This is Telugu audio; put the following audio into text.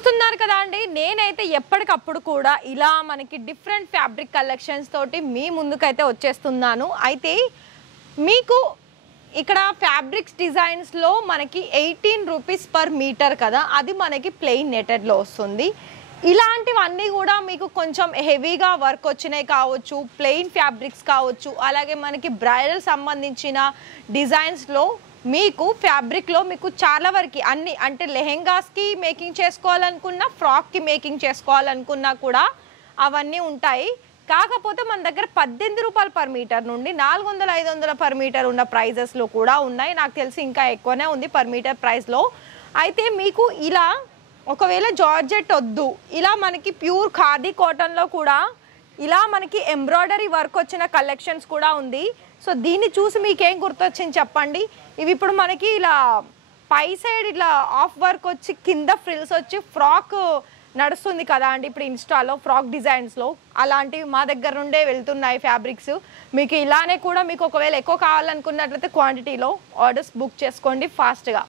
చూస్తున్నారు కదా అండి, నేనైతే ఎప్పటికప్పుడు కూడా ఇలా మనకి డిఫరెంట్ ఫ్యాబ్రిక్ కలెక్షన్స్ తోటి మీ ముందుకైతే వచ్చేస్తున్నాను. అయితే మీకు ఇక్కడ ఫ్యాబ్రిక్స్ డిజైన్స్లో మనకి 18 రూపీస్ పర్ మీటర్ కదా, అది మనకి ప్లెయిన్ నెటెడ్లో వస్తుంది. ఇలాంటివన్నీ కూడా మీకు కొంచెం హెవీగా వర్క్ వచ్చినాయి కావచ్చు, ప్లెయిన్ ఫ్యాబ్రిక్స్ కావచ్చు, అలాగే మనకి బ్రైడల్ సంబంధించిన డిజైన్స్లో మీకు ఫ్యాబ్రిక్లో మీకు చాలా వరకు అన్ని అంటే లెహెంగాస్కి మేకింగ్ చేసుకోవాలనుకున్నా, ఫ్రాక్కి మేకింగ్ చేసుకోవాలనుకున్నా కూడా అవన్నీ ఉంటాయి. కాకపోతే మన దగ్గర 18 రూపాయలు పర్ మీటర్ నుండి 400, 500 పర్ మీటర్ ఉన్న ప్రైజెస్లో కూడా ఉన్నాయి. నాకు తెలిసి ఇంకా ఎక్కువనే ఉంది పర్ మీటర్ ప్రైస్లో. అయితే మీకు ఇలా ఒకవేళ జార్జెట్ వద్దు, ఇలా మనకి ప్యూర్ ఖాదీ కాటన్లో కూడా ఇలా మనకి ఎంబ్రాయిడరీ వర్క్ వచ్చిన కలెక్షన్స్ కూడా ఉంది. సో దీన్ని చూసి మీకేం గుర్తొచ్చింది చెప్పండి. ఇవి ఇప్పుడు మనకి ఇలా పై సైడ్ ఇట్లా ఆఫ్ వర్క్ వచ్చి కింద ఫ్రిల్స్ వచ్చి ఫ్రాక్ నడుస్తుంది కదా అండి ఇప్పుడు ఇన్స్టాలో ఫ్రాక్ డిజైన్స్లో, అలాంటివి మా దగ్గర నుండే వెళ్తున్నాయి ఫ్యాబ్రిక్స్. మీకు ఇలానే కూడా మీకు ఒకవేళ ఎక్కువ కావాలనుకున్నట్లయితే క్వాంటిటీలో ఆర్డర్స్ బుక్ చేసుకోండి ఫాస్ట్గా.